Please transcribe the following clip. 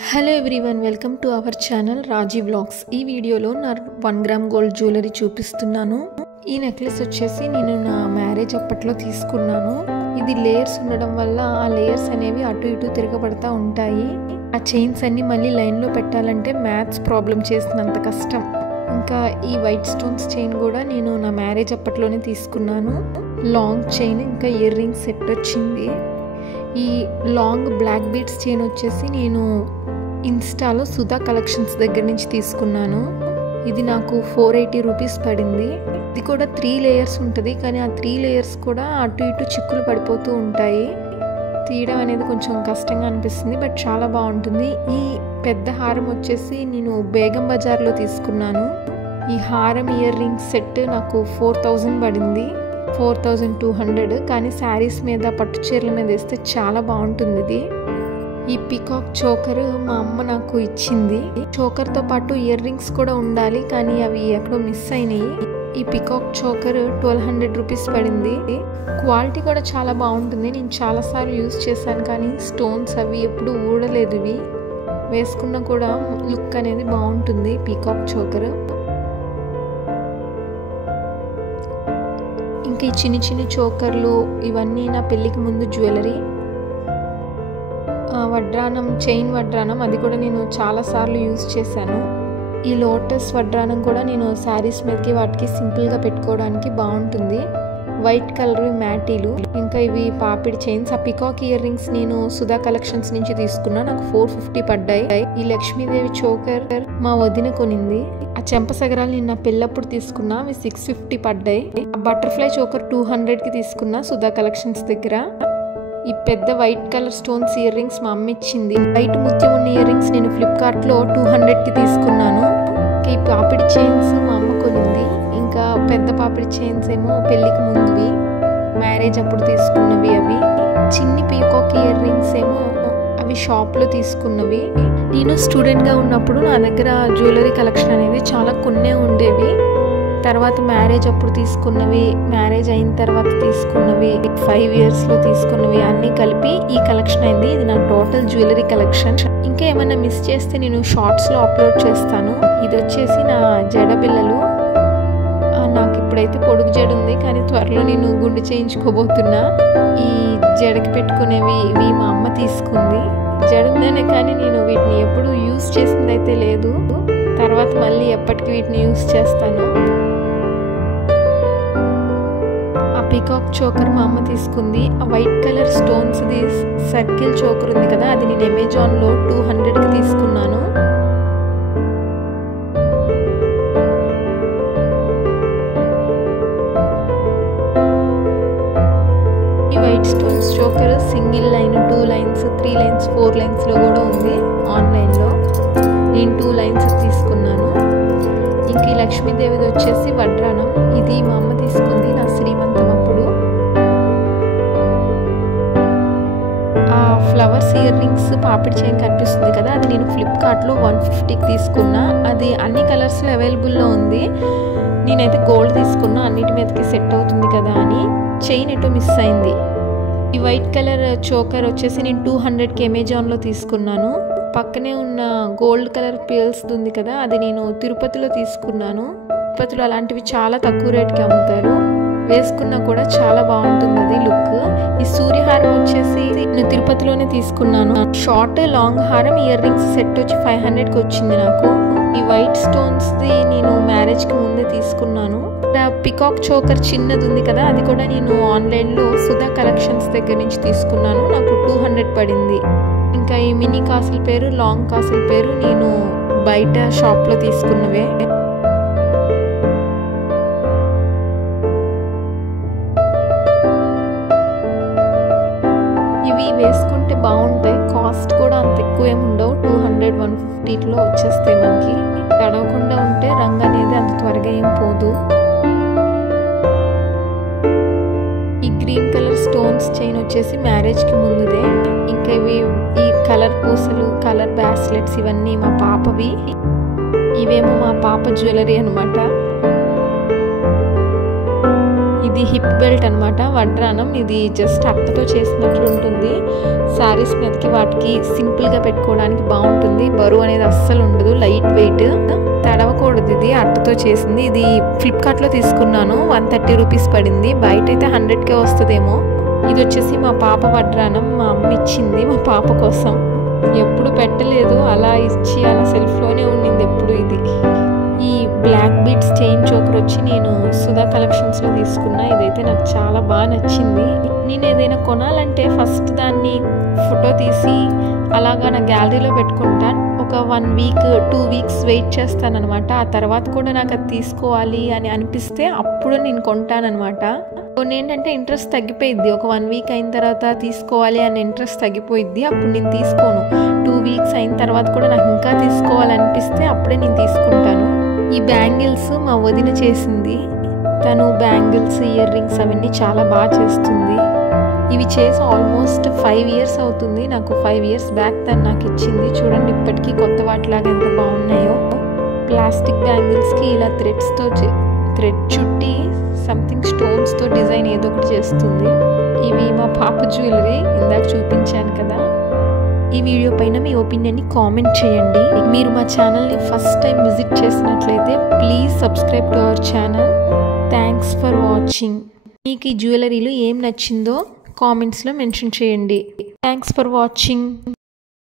Hello everyone, welcome to our channel Raji vlogs. ఈ వీడియోలో నా 1 గ్రామ్ గోల్డ్ జ్యువెలరీ చూపిస్తున్నాను. ఈ నెక్లెస్ వచ్చేసి నేను నా మ్యారేజ్ అప్పట్లో తీసుకున్నాను. ఇది లేయర్స్ ఉండడం వల్ల ఆ లేయర్స్ అనేవి అటు ఇటు తిరగబడతా ఉంటాయి. ఆ చైన్స్ అన్ని మళ్ళీ లైన్లో పెట్టాలంటే మ్యాథ్స్ ప్రాబ్లం చేసినంత కష్టం. ఇంకా ఈ వైట్ స్టోన్స్ చైన్ కూడా నేను నా మ్యారేజ్ అప్పట్లోనే తీసుకున్నాను. లాంగ్ చైన్ ఇంకా ఇయర్ రింగ్స్ సెట్ వచ్చింది. ఈ లాంగ్ బ్లాక్ బీడ్స్ చైన్ వచ్చేసి నేను ఇన్స్టాలో సుధా కలెక్షన్స్ దగ్గర నుంచి తీసుకున్నాను. ఇది నాకు 480 రూపీస్ పడింది. ఇది కూడా 3 లేయర్స్ ఉంటుంది, కానీ ఆ 3 లేయర్స్ కూడా అటు ఇటు చిక్కులు పడిపోతూ ఉంటాయి. తీయడం అనేది కొంచెం కష్టంగా అనిపిస్తుంది, బట్ చాలా బాగుంటుంది. ఈ పెద్ద హారం వచ్చేసి నేను బేగం బజార్లో తీసుకున్నాను. ఈ హారం ఇయర్ రింగ్స్ సెట్ నాకు 4000 పడింది, 4200. కానీ శారీస్ మీద పట్టు చీరల మీద వేస్తే చాలా బాగుంటుంది ఇది. ఈ పికాక్ చోకర్ మా అమ్మ నాకు ఇచ్చింది. చోకర్తో పాటు ఇయర్ రింగ్స్ కూడా ఉండాలి, కానీ అవి ఎక్కడో మిస్ అయినాయి. ఈ పికాక్ చోకర్ 1200 రూపీస్ పడింది. క్వాలిటీ కూడా చాలా బాగుంటుంది. నేను చాలాసార్లు యూజ్ చేశాను, కానీ స్టోన్స్ అవి ఎప్పుడు ఊడలేదు. ఇవి వేసుకున్నా కూడా లుక్ అనేది బాగుంటుంది. పీకాక్ చోకర్ ఇంకా ఈ చిన్ని చిన్ని చోకర్లు ఇవన్నీ నా పెళ్ళికి ముందు జ్యువెలరీ. వడ్రానం, చైన్ వడ్రానం, అది కూడా నేను చాలాసార్లు యూజ్ చేశాను. ఈ లోటస్ వడ్రానం కూడా నేను శారీస్ మీదకి వాటికి సింపుల్గా పెట్టుకోవడానికి బాగుంటుంది. వైట్ కలర్ మ్యాటీలు, ఇంకా ఇవి పాపిడి చైన్స్. ఆ పికాక్ ఇయర్ రింగ్స్ నేను సుధా కలెక్షన్స్ నుంచి తీసుకున్నా, నాకు 450 పడ్డాయి. ఈ లక్ష్మీదేవి చోకర్ మా వదిన కొనింది. ఆ చెంపసగరాలు నేను నా పెళ్ళప్పుడు తీసుకున్నా, అవి 650 పడ్డాయి. ఆ బటర్ఫ్లై చోకర్ 200కి తీసుకున్నా సుధా కలెక్షన్స్ దగ్గర. ఈ పెద్ద white colour stones ear rings మా అమ్మ ఇచ్చింది. వైట్ ముత్యం ఉన్న ఇయర్ రింగ్స్ నేను ఫ్లిప్కార్ట్లో 200కి తీసుకున్నాను. ఈ పాపిడి చైన్స్ మా అమ్మ కొనింది. ఇంకా పెద్ద పాపిడి చైన్స్ ఏమో పెళ్ళికి ముందువి, మ్యారేజ్ అప్పుడు తీసుకున్నవి. అవి చిన్ని పీకాక్ ఇయర్ రింగ్స్ ఏమో అవి షాప్లో తీసుకున్నవి. నేను స్టూడెంట్గా ఉన్నప్పుడు నా దగ్గర జ్యువెలరీ కలెక్షన్ అనేది చాలా కొన్నే ఉండేవి. తర్వాత మ్యారేజ్ అప్పుడు తీసుకున్నవి, మ్యారేజ్ అయిన తర్వాత తీసుకున్నవి, 5 ఇయర్స్లో తీసుకున్నవి అన్నీ కలిపి ఈ కలెక్షన్ అయింది. ఇది నా టోటల్ జ్యువెలరీ కలెక్షన్. ఇంకా ఏమైనా మిస్ చేస్తే నేను షార్ట్స్లో అప్లోడ్ చేస్తాను. ఇది వచ్చేసి నా జడ బిళ్ళలు. నాకు ఇప్పుడైతే పొడుగు జడ ఉంది, కానీ త్వరలో నేను గుండు చేయించుకోబోతున్నా. ఈ జడకి పెట్టుకునేవి ఇవి మా అమ్మ తీసుకుంది. జడ ఉందనే కానీ నేను వీటిని ఎప్పుడు యూజ్ చేసింది అయితే లేదు. తర్వాత మళ్ళీ ఎప్పటికీ వీటిని యూజ్ చేస్తాను. ఆ పికాక్ చోకర్ మా అమ్మ తీసుకుంది. ఆ వైట్ కలర్ స్టోన్స్ది సర్కిల్ చోకర్ ఉంది కదా, అది నేను అమెజాన్లో 200కి తీసుకున్నాను. ఈ white stones choker single line, 2 lines, 3 lines, 4 లైన్స్లో కూడా ఉంది ఆన్లైన్లో. నేను 2 లైన్స్ తీసుకున్నాను. ఇంక ఈ లక్ష్మీదేవిది వచ్చేసి వడ్రానం. ఇది మా అమ్మ తీసుకుంది నా శ్రీమంతం అప్పుడు. ఆ ఫ్లవర్స్ ఇయర్ రింగ్స్ పాపిడి చైన్ కనిపిస్తుంది కదా, అది నేను ఫ్లిప్కార్ట్లో 150కి తీసుకున్నా. అది అన్ని కలర్స్లో అవైలబుల్లో ఉంది. నేనైతే గోల్డ్ తీసుకున్నా, అన్నిటి మీదకి సెట్ అవుతుంది కదా అని. చైన్ ఎటో మిస్ అయింది. ఈ వైట్ కలర్ చోకర్ వచ్చేసి నేను 200కి అమెజాన్లో తీసుకున్నాను. పక్కనే ఉన్న గోల్డ్ కలర్ పీల్స్ ఉంది కదా, అది నేను తిరుపతిలో తీసుకున్నాను. తిరుపతిలో అలాంటివి చాలా తక్కువ రేట్కి అమ్ముతారు. వేసుకున్నా కూడా చాలా బాగుంటుంది అది లుక్. ఈ సూర్యహారం వచ్చేసి నేను తిరుపతిలోనే తీసుకున్నాను. షార్ట్ లాంగ్ హారం ఇయర్ రింగ్స్ సెట్ వచ్చి 500కి వచ్చింది నాకు. ఈ వైట్ స్టోన్స్ది నేను మ్యారేజ్కి ముందే తీసుకున్నాను. పికాక్ చోకర్ చిన్నది ఉంది కదా, అది కూడా నేను ఆన్లైన్లో సుధా కలెక్షన్స్ దగ్గర నుంచి తీసుకున్నాను. నాకు 200 పడింది. ఇంకా ఈ మినీ కాసుల పేరు, లాంగ్ కాసుల పేరు నేను బయట షాప్లో తీసుకున్నవే. ఇవి వేసుకుంటే బాగుంటాయి. కాస్ట్ కూడా అంత ఎక్కువ ఏమి ఉండవు, 200, 150లో వచ్చేస్తాయి మనకి. తడవకుండా ఉంటే రంగు అనేది అంత త్వరగా ఏం పోదు. ఈ గ్రీన్ కలర్ స్టోన్స్ చైన్ వచ్చేసి మ్యారేజ్కి ముందుదే. ఇంకా ఇవి ఈ కలర్ పూసలు, కలర్ బ్రాస్లెట్స్ ఇవన్నీ మా పాపవి. ఇవేమో మా పాప జ్యువెలరీ అనమాట. ఇది హిప్ బెల్ట్ అనమాట, వడ్రానం. ఇది జస్ట్ అట్టతో చేసినట్లు ఉంటుంది. శారీస్ మీదకి వాటికి సింపుల్గా పెట్టుకోవడానికి బాగుంటుంది. బాగుంటుంది, బరువు అనేది అస్సలు ఉండదు, లైట్ వెయిట్, తడవకూడదు. ఇది అట్టతో చేసింది. ఇది ఫ్లిప్కార్ట్లో తీసుకున్నాను, 130 రూపీస్ పడింది. బయట అయితే 100కే వస్తుందేమో. ఇది వచ్చేసి మా పాప వడ్రానం, మా అమ్మ ఇచ్చింది మా పాప కోసం. ఎప్పుడు పెట్టలేదు, అలా ఇచ్చి అలా సెల్ఫ్లోనే ఉండింది ఎప్పుడు. ఇది ఈ బ్లాక్ బీడ్స్ చైన్ చోకర్ వచ్చి నేను సుధా కలెక్షన్స్లో తీసుకున్నా. ఇదైతే నాకు చాలా బాగా నచ్చింది. నేను ఏదైనా కొనాలంటే ఫస్ట్ దాన్ని ఫోటో తీసి అలాగా నా గ్యాలరీలో పెట్టుకుంటాను. ఒక 1 వీక్ 2 వీక్స్ వెయిట్ చేస్తానన్నమాట. ఆ తర్వాత కూడా నాకు అది తీసుకోవాలి అని అనిపిస్తే అప్పుడు నేను కొంటానన్నమాట. కొన్ని ఏంటంటే ఇంట్రెస్ట్ తగ్గిపోయిద్ది. ఒక 1 వీక్ అయిన తర్వాత తీసుకోవాలి అనే ఇంట్రెస్ట్ తగ్గిపోయిద్ది, అప్పుడు నేను తీసుకోను. 2 వీక్స్ అయిన తర్వాత కూడా నాకు ఇంకా తీసుకోవాలనిపిస్తే అప్పుడే నేను తీసుకుంటాను. ఈ బ్యాంగిల్స్ మా వదిన చేసింది. తను బ్యాంగిల్స్, ఇయర్ రింగ్స్ అవన్నీ చాలా బాగా చేస్తుంది. ఇవి చేసి ఆల్మోస్ట్ 5 ఇయర్స్ అవుతుంది. నాకు 5 ఇయర్స్ బ్యాక్ తను నాకు ఇచ్చింది. చూడండి ఇప్పటికీ కొత్త వాటిలాగా ఎంత బాగున్నాయో. ప్లాస్టిక్ బ్యాంగిల్స్కి ఇలా థ్రెడ్ చుట్టి సంథింగ్ స్టోన్స్తో డిజైన్ ఏదో ఒకటి చేస్తుంది. ఇవి మా పాప జ్యువెలరీ, ఇందాక చూపించాను కదా. ఈ వీడియో పైన మీ ఒపీనియన్ని కామెంట్ చేయండి. మీరు మా ఛానల్ని ఫస్ట్ టైం విజిట్ చేసినట్లయితే please subscribe to our channel. Thanks for watching. మీకు ఈ జ్యువెలరీలో ఏం నచ్చిందో కామెంట్స్లో మెన్షన్ చేయండి. Thanks for watching.